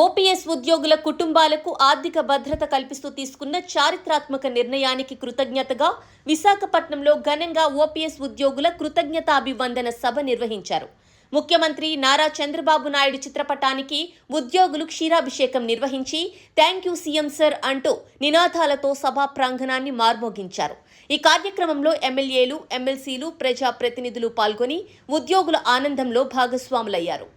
OPS ఉద్యోగుల కుటుంబాలకు ఆర్థిక భద్రత కల్పిస్తూ తీసుకున్న చారిత్రాత్మక నిర్ణయానికి కృతజ్ఞతగా విశాఖపట్నంలో ఘనంగా ఓపీఎస్ ఉద్యోగుల కృతజ్ఞతాభివందన సభ నిర్వహించారు. ముఖ్యమంత్రి నారా చంద్రబాబు నాయుడు చిత్రపటానికి ఉద్యోగులు క్షీరాభిషేకం నిర్వహించి థ్యాంక్ యూ సీఎం సర్ అంటూ నినాదాలతో సభా ప్రాంగణాన్ని మార్మోగించారు. ఈ కార్యక్రమంలో ఎమ్మెల్యేలు, ఎమ్మెల్సీలు, ప్రజాప్రతినిధులు పాల్గొని ఉద్యోగుల ఆనందంలో భాగస్వాములయ్యారు.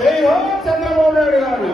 జై హో చంద్రబాబు నాయుడు గారు.